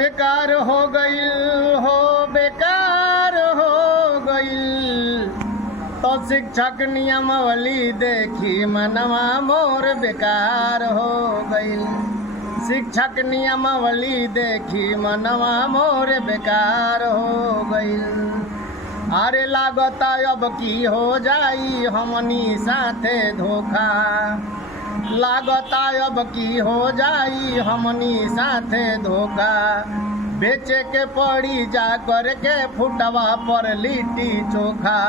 बेकार हो गईल हो, बेकार हो गईल। तो शिक्षक नियमावली देखी मनवा मोर बेकार हो गईल। शिक्षक नियमावली देखी मनवा मोर बेकार हो गईल। अरे लागता अब की हो जाई हमनी साथे धोखा, लागता अब की हो जाई हमनी साथे धोखा। बेचे के पड़ी जा करके फुटवा पर लिट्टी चोखा।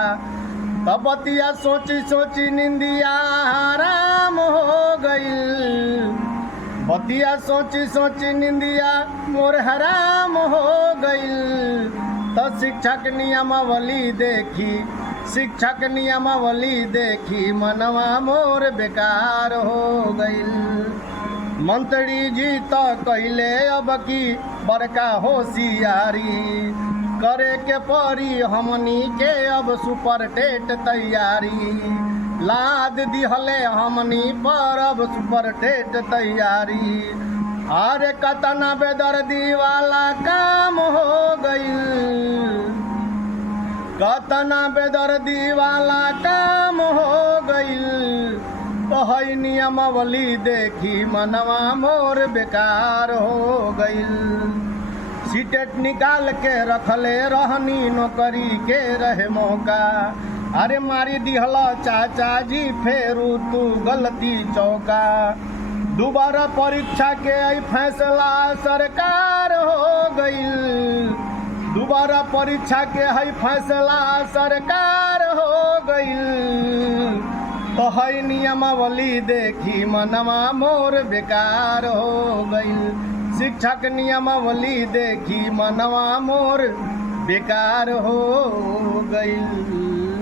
बतिया सोची सोची निंदिया हराम हो गईल। बतिया सोची सोची निंदिया मोर हराम हो गईल। तो शिक्षक नियमावली देखी, शिक्षक नियमावली देखी मनवा मोर बेकार हो गईल। मंत्री जी तो कहले अब की बड़का होशियारी, करे के परी हमनी के अब सुपर टेट तैयारी। लाद दिहले हमनी पर अब सुपर टेट तैयारी। अरे कतना बेदर्दी वाला काम हो गईल, कतना बेदर्दी वाला काम हो गईल। तो है नियमावली देखी मनवा मोर बेकार हो गईल। सीटेट निकाल के रखले रहनी नौकरी के रहे मौका। अरे मारी दिहला चाचा जी फेरू तू गलती चौका। दोबारा परीक्षा के फैसला सरकार हो गईल। दोबारा परीक्षा के फैसला सरकार हो गईल। तो है नियमावली देखी मनवा मोर बेकार हो गईल। शिक्षक नियमावली देखी मनवा मोर बेकार हो गईल।